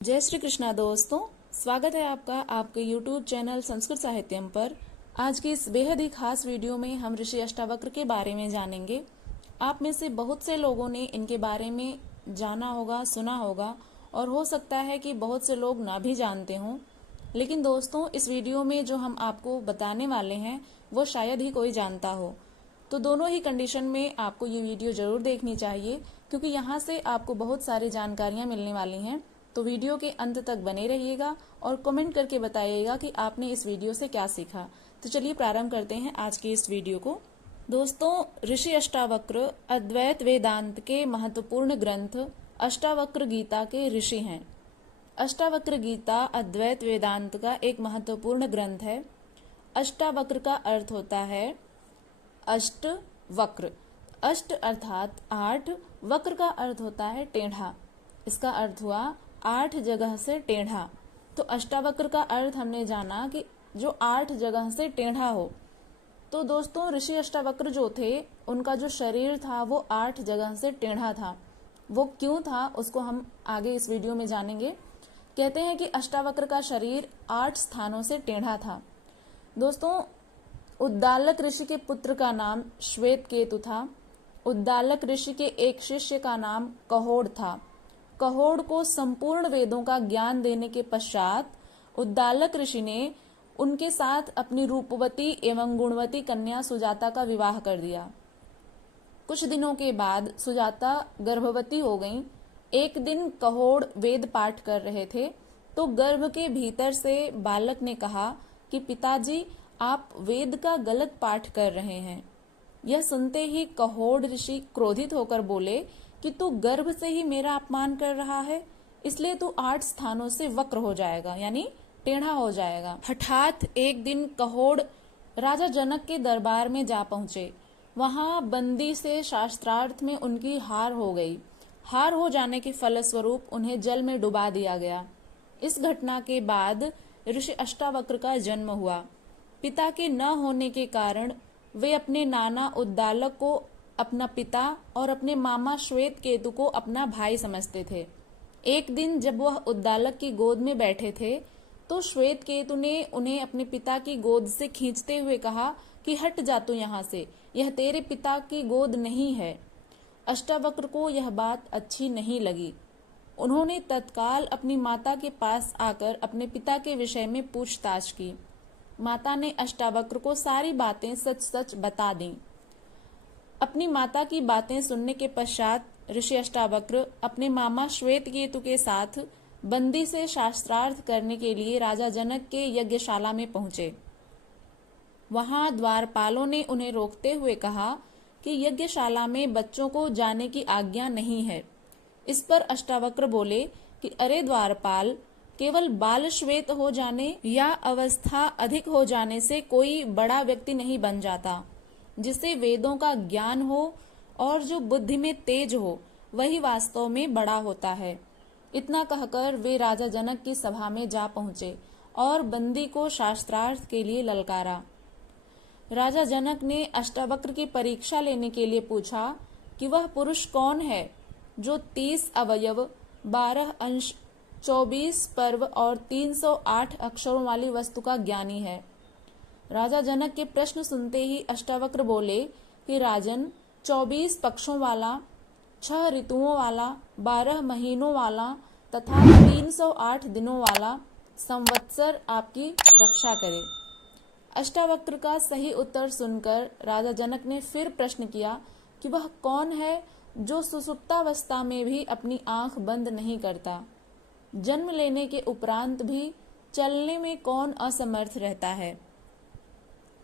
जय श्री कृष्णा दोस्तों, स्वागत है आपका आपके YouTube चैनल संस्कृत साहित्यम पर। आज की इस बेहद ही खास वीडियो में हम ऋषि अष्टावक्र के बारे में जानेंगे। आप में से बहुत से लोगों ने इनके बारे में जाना होगा, सुना होगा और हो सकता है कि बहुत से लोग ना भी जानते हों। लेकिन दोस्तों, इस वीडियो में जो हम आपको बताने वाले हैं वो शायद ही कोई जानता हो। तो दोनों ही कंडीशन में आपको ये वीडियो जरूर देखनी चाहिए, क्योंकि यहाँ से आपको बहुत सारी जानकारियाँ मिलने वाली हैं। तो वीडियो के अंत तक बने रहिएगा और कमेंट करके बताइएगा कि आपने इस वीडियो से क्या सीखा। तो चलिए प्रारंभ करते हैं आज की इस वीडियो को। दोस्तों, ऋषि अष्टावक्र अद्वैत वेदांत के महत्वपूर्ण ग्रंथ अष्टावक्र गीता के ऋषि हैं। अष्टावक्र गीता अद्वैत वेदांत का एक महत्वपूर्ण ग्रंथ है। अष्टावक्र का अर्थ होता है अष्ट वक्र। अष्ट अर्थात 8, वक्र का अर्थ होता है टेढ़ा। इसका अर्थ हुआ 8 जगह से टेढ़ा। तो अष्टावक्र का अर्थ हमने जाना कि जो 8 जगह से टेढ़ा हो। तो दोस्तों, ऋषि अष्टावक्र जो थे उनका जो शरीर था वो 8 जगह से टेढ़ा था। वो क्यों था उसको हम आगे इस वीडियो में जानेंगे। कहते हैं कि अष्टावक्र का शरीर 8 स्थानों से टेढ़ा था। दोस्तों, उद्दालक ऋषि के पुत्र का नाम श्वेत केतु था। उद्दालक ऋषि के एक शिष्य का नाम कहोड़ था। कहोड़ को संपूर्ण वेदों का ज्ञान देने के पश्चात उद्दालक ऋषि ने उनके साथ अपनी रूपवती एवं गुणवती कन्या सुजाता का विवाह कर दिया। कुछ दिनों के बाद सुजाता गर्भवती हो गईं। एक दिन कहोड़ वेद पाठ कर रहे थे तो गर्भ के भीतर से बालक ने कहा कि पिताजी, आप वेद का गलत पाठ कर रहे हैं। यह सुनते ही कहोड़ ऋषि क्रोधित होकर बोले कि तू गर्भ से ही मेरा अपमान कर रहा है, इसलिए तू 8 स्थानों से वक्र हो जाएगा, यानी टेढ़ा हो जाएगा। हठात एक दिन कहोड़ राजा जनक के दरबार में जा पहुंचे। वहां बंदी से शास्त्रार्थ में उनकी हार हो गई। हार हो जाने के फलस्वरूप उन्हें जल में डुबा दिया गया। इस घटना के बाद ऋषि अष्टावक्र का जन्म हुआ। पिता के न होने के कारण वे अपने नाना उद्दालक को अपना पिता और अपने मामा श्वेत केतु को अपना भाई समझते थे। एक दिन जब वह उद्दालक की गोद में बैठे थे तो श्वेत केतु ने उन्हें अपने पिता की गोद से खींचते हुए कहा कि हट जा तू यहाँ से, यह तेरे पिता की गोद नहीं है। अष्टावक्र को यह बात अच्छी नहीं लगी। उन्होंने तत्काल अपनी माता के पास आकर अपने पिता के विषय में पूछताछ की। माता ने अष्टावक्र को सारी बातें सच सच बता दी। अपनी माता की बातें सुनने के पश्चात ऋषि अष्टावक्र अपने मामा श्वेत केतु के साथ बंदी से शास्त्रार्थ करने के लिए राजा जनक के यज्ञशाला में पहुंचे। वहां द्वारपालों ने उन्हें रोकते हुए कहा कि यज्ञशाला में बच्चों को जाने की आज्ञा नहीं है। इस पर अष्टावक्र बोले कि अरे द्वारपाल, केवल बाल श्वेत हो जाने या अवस्था अधिक हो जाने से कोई बड़ा व्यक्ति नहीं बन जाता। जिसे वेदों का ज्ञान हो और जो बुद्धि में तेज हो वही वास्तव में बड़ा होता है। इतना कहकर वे राजा जनक की सभा में जा पहुंचे और बंदी को शास्त्रार्थ के लिए ललकारा। राजा जनक ने अष्टावक्र की परीक्षा लेने के लिए पूछा कि वह पुरुष कौन है जो 30 अवयव, 12 अंश, 24 पर्व और 308 अक्षरों वाली वस्तु का ज्ञानी है। राजा जनक के प्रश्न सुनते ही अष्टावक्र बोले कि राजन, 24 पक्षों वाला, 6 ऋतुओं वाला, 12 महीनों वाला तथा 308 दिनों वाला संवत्सर आपकी रक्षा करे। अष्टावक्र का सही उत्तर सुनकर राजा जनक ने फिर प्रश्न किया कि वह कौन है जो सुसुप्तावस्था में भी अपनी आंख बंद नहीं करता। जन्म लेने के उपरांत भी चलने में कौन असमर्थ रहता है।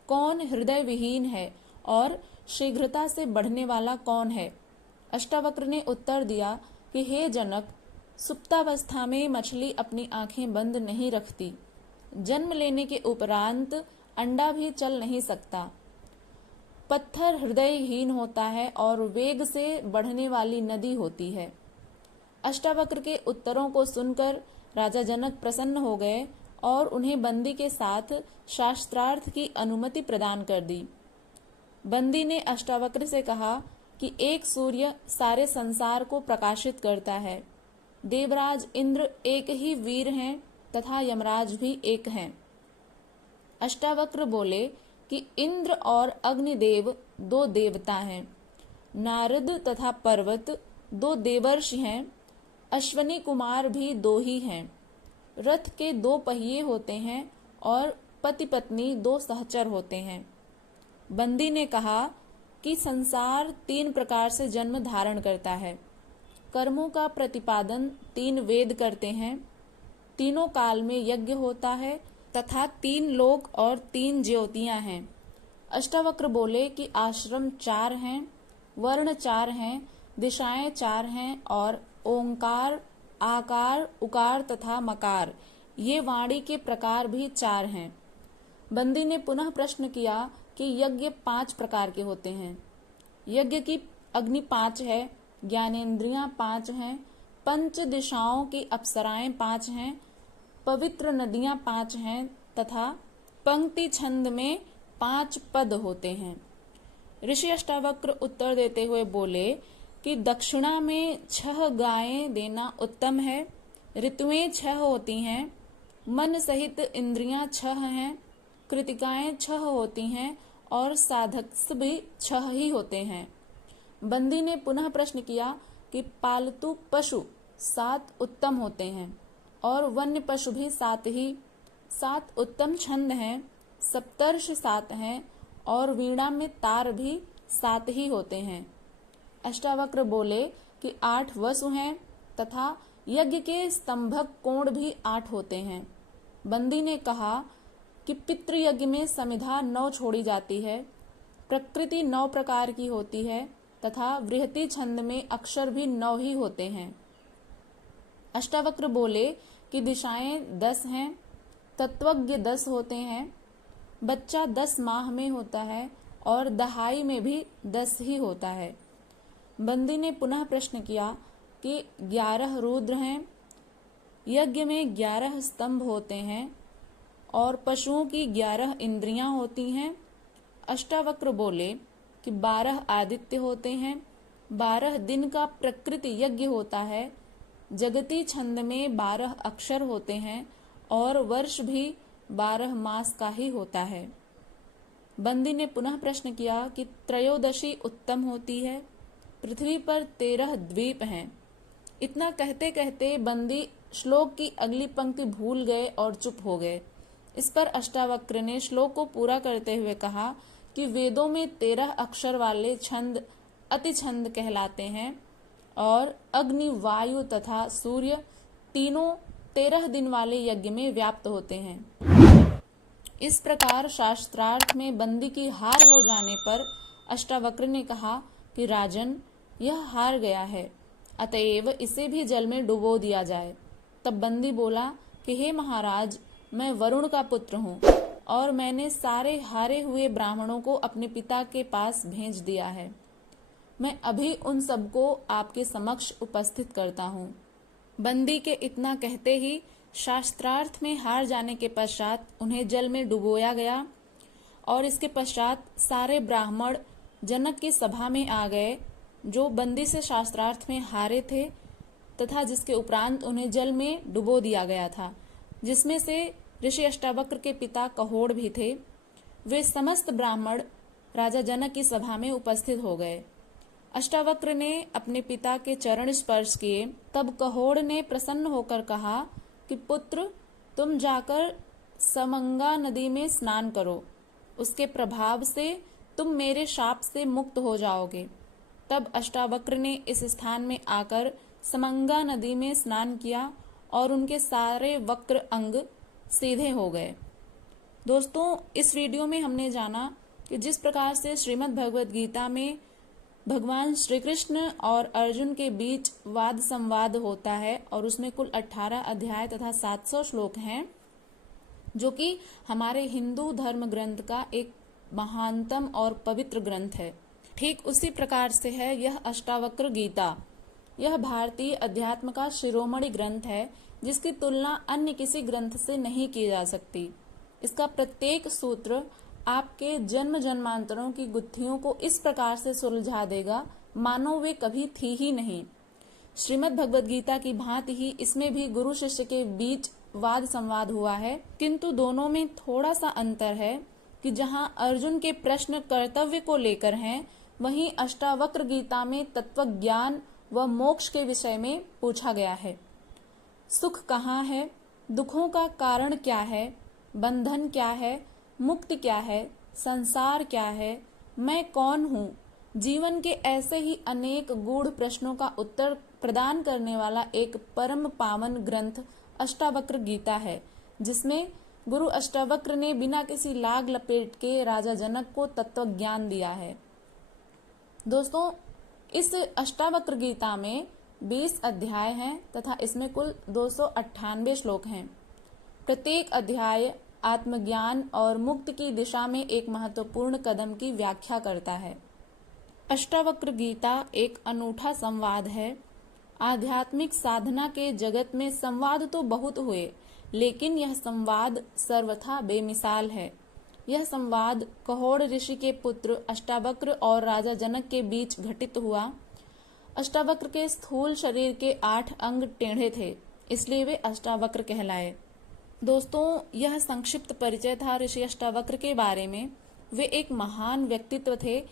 कौन हृदय विहीन है और शीघ्रता से बढ़ने वाला कौन है। अष्टावक्र ने उत्तर दिया कि हे जनक, सुप्तावस्था में मछली अपनी आंखें बंद नहीं रखती। जन्म लेने के उपरांत अंडा भी चल नहीं सकता। पत्थर हृदयहीन होता है और वेग से बढ़ने वाली नदी होती है। अष्टावक्र के उत्तरों को सुनकर राजा जनक प्रसन्न हो गए और उन्हें बंदी के साथ शास्त्रार्थ की अनुमति प्रदान कर दी। बंदी ने अष्टावक्र से कहा कि एक सूर्य सारे संसार को प्रकाशित करता है। देवराज इंद्र एक ही वीर हैं तथा यमराज भी एक हैं। अष्टावक्र बोले कि इंद्र और अग्निदेव दो देवता हैं, नारद तथा पर्वत दो देवर्षि हैं, अश्वनी कुमार भी दो ही हैं। रथ के दो पहिए होते हैं और पति पत्नी दो सहचर होते हैं। बंदी ने कहा कि संसार 3 प्रकार से जन्म धारण करता है। कर्मों का प्रतिपादन 3 वेद करते हैं, तीनों काल में यज्ञ होता है तथा 3 लोक और 3 ज्योतियां हैं। अष्टावक्र बोले कि आश्रम 4 हैं, वर्ण 4 हैं, दिशाएं 4 हैं और ओंकार, आकार, उकार तथा मकार ये वाणी के प्रकार भी 4 हैं। बंदी ने पुनः प्रश्न किया कि यज्ञ 5 प्रकार के होते हैं। यज्ञ की अग्नि 5 है, ज्ञानेंद्रियां 5 हैं, 5 दिशाओं की अप्सराएं 5 हैं, पवित्र नदियां 5 हैं तथा पंक्ति छंद में 5 पद होते हैं। ऋषि अष्टावक्र उत्तर देते हुए बोले कि दक्षिणा में 6 गायें देना उत्तम है, ऋतुएं 6 होती हैं, मन सहित इंद्रियां 6 हैं, कृतिकाएं 6 होती हैं और साधक भी 6 ही होते हैं। बंदी ने पुनः प्रश्न किया कि पालतू पशु 7 उत्तम होते हैं और वन्य पशु भी 7 ही। 7 उत्तम छंद हैं, सप्तर्षि 7 हैं और वीणा में तार भी 7 ही होते हैं। अष्टावक्र बोले कि 8 वसु हैं तथा यज्ञ के स्तंभक कोण भी 8 होते हैं। बंदी ने कहा कि पितृयज्ञ में समिधा 9 छोड़ी जाती है, प्रकृति 9 प्रकार की होती है तथा वृहति छंद में अक्षर भी 9 ही होते हैं। अष्टावक्र बोले कि दिशाएं 10 हैं, तत्वज्ञ 10 होते हैं, बच्चा 10 माह में होता है और दहाई में भी 10 ही होता है। बंदी ने पुनः प्रश्न किया कि 11 रुद्र हैं, यज्ञ में 11 स्तंभ होते हैं और पशुओं की 11 इंद्रियां होती हैं। अष्टावक्र बोले कि 12 आदित्य होते हैं, 12 दिन का प्रकृति यज्ञ होता है, जगती छंद में 12 अक्षर होते हैं और वर्ष भी 12 मास का ही होता है। बंदी ने पुनः प्रश्न किया कि त्रयोदशी उत्तम होती है, पृथ्वी पर 13 द्वीप हैं। इतना कहते कहते बंदी श्लोक की अगली पंक्ति भूल गए और चुप हो गए। इस पर अष्टावक्र ने श्लोक को पूरा करते हुए कहा कि वेदों में 13 अक्षर वाले छंद अति छंद कहलाते हैं और अग्नि, वायु तथा सूर्य तीनों 13 दिन वाले यज्ञ में व्याप्त होते हैं। इस प्रकार शास्त्रार्थ में बंदी की हार हो जाने पर अष्टावक्र ने कहा कि राजन, यह हार गया है, अतएव इसे भी जल में डुबो दिया जाए। तब बंदी बोला कि हे महाराज, मैं वरुण का पुत्र हूँ और मैंने सारे हारे हुए ब्राह्मणों को अपने पिता के पास भेज दिया है। मैं अभी उन सबको आपके समक्ष उपस्थित करता हूँ। बंदी के इतना कहते ही शास्त्रार्थ में हार जाने के पश्चात उन्हें जल में डुबोया गया और इसके पश्चात सारे ब्राह्मण जनक की सभा में आ गए जो बंदी से शास्त्रार्थ में हारे थे तथा जिसके उपरांत उन्हें जल में डुबो दिया गया था, जिसमें से ऋषि अष्टावक्र के पिता कहोड़ भी थे। वे समस्त ब्राह्मण राजा जनक की सभा में उपस्थित हो गए। अष्टावक्र ने अपने पिता के चरण स्पर्श किए। तब कहोड़ ने प्रसन्न होकर कहा कि पुत्र, तुम जाकर समंगा नदी में स्नान करो, उसके प्रभाव से तुम मेरे शाप से मुक्त हो जाओगे। तब अष्टावक्र ने इस स्थान में आकर समंगा नदी में स्नान किया और उनके सारे वक्र अंग सीधे हो गए। दोस्तों, इस वीडियो में हमने जाना कि जिस प्रकार से श्रीमद् भगवद गीता में भगवान श्री कृष्ण और अर्जुन के बीच वाद संवाद होता है और उसमें कुल 18 अध्याय तथा 700 श्लोक हैं, जो कि हमारे हिंदू धर्म ग्रंथ का एक महानतम और पवित्र ग्रंथ है। ठीक उसी प्रकार से है यह अष्टावक्र गीता। यह भारतीय अध्यात्म का शिरोमणि ग्रंथ है, जिसकी तुलना अन्य किसी ग्रंथ से नहीं की जा सकती। इसका प्रत्येक सूत्र आपके जन्म जन्मांतरों की गुत्थियों को इस प्रकार से सुलझा देगा मानो वे कभी थी ही नहीं। श्रीमद् भगवद गीता की भांति ही इसमें भी गुरु शिष्य के बीच वाद संवाद हुआ है, किंतु दोनों में थोड़ा सा अंतर है कि जहां अर्जुन के प्रश्न कर्तव्य को लेकर हैं, वहीं अष्टावक्र गीता में तत्व ज्ञान व मोक्ष के विषय में पूछा गया है। सुख कहाँ है, दुखों का कारण क्या है, बंधन क्या है, मुक्त क्या है, संसार क्या है, मैं कौन हूँ, जीवन के ऐसे ही अनेक गूढ़ प्रश्नों का उत्तर प्रदान करने वाला एक परम पावन ग्रंथ अष्टावक्र गीता है, जिसमें गुरु अष्टावक्र ने बिना किसी लाग लपेट के राजा जनक को तत्व ज्ञान दिया है। दोस्तों, इस अष्टावक्र गीता में 20 अध्याय हैं तथा इसमें कुल 298 श्लोक हैं। प्रत्येक अध्याय आत्मज्ञान और मुक्ति की दिशा में एक महत्वपूर्ण कदम की व्याख्या करता है। अष्टावक्र गीता एक अनूठा संवाद है। आध्यात्मिक साधना के जगत में संवाद तो बहुत हुए, लेकिन यह संवाद सर्वथा बेमिसाल है। यह संवाद कहोड़ ऋषि के पुत्र अष्टावक्र और राजा जनक के बीच घटित हुआ। अष्टावक्र के स्थूल शरीर के 8 अंग टेढ़े थे, इसलिए वे अष्टावक्र कहलाए। दोस्तों, यह संक्षिप्त परिचय था ऋषि अष्टावक्र के बारे में। वे एक महान व्यक्तित्व थे।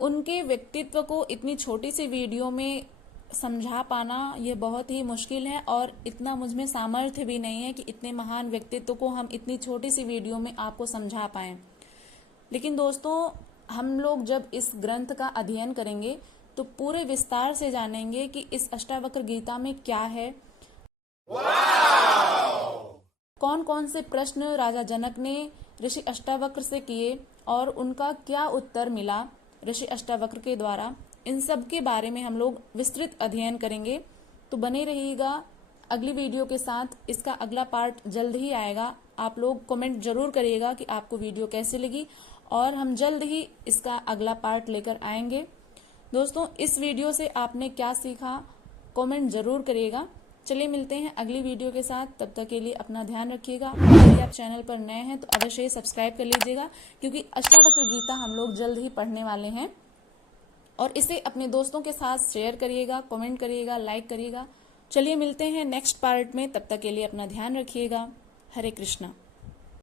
उनके व्यक्तित्व को इतनी छोटी सी वीडियो में समझा पाना यह बहुत ही मुश्किल है, और इतना मुझमें सामर्थ्य भी नहीं है कि इतने महान व्यक्तित्व को हम इतनी छोटी सी वीडियो में आपको समझा पाएं। लेकिन दोस्तों, हम लोग जब इस ग्रंथ का अध्ययन करेंगे तो पूरे विस्तार से जानेंगे कि इस अष्टावक्र गीता में क्या है, कौन कौन से प्रश्न राजा जनक ने ऋषि अष्टावक्र से किए और उनका क्या उत्तर मिला ऋषि अष्टावक्र के द्वारा। इन सब के बारे में हम लोग विस्तृत अध्ययन करेंगे, तो बने रहिएगा अगली वीडियो के साथ। इसका अगला पार्ट जल्द ही आएगा। आप लोग कमेंट जरूर करिएगा कि आपको वीडियो कैसी लगी, और हम जल्द ही इसका अगला पार्ट लेकर आएंगे। दोस्तों, इस वीडियो से आपने क्या सीखा कमेंट जरूर करिएगा। चलिए मिलते हैं अगली वीडियो के साथ। तब तक के लिए अपना ध्यान रखिएगा। यदि आप चैनल पर नए हैं तो अवश्य ही सब्सक्राइब कर लीजिएगा, क्योंकि अष्टावक्र गीता हम लोग जल्द ही पढ़ने वाले हैं। और इसे अपने दोस्तों के साथ शेयर करिएगा, कमेंट करिएगा, लाइक करिएगा। चलिए मिलते हैं नेक्स्ट पार्ट में। तब तक के लिए अपना ध्यान रखिएगा। हरे कृष्णा।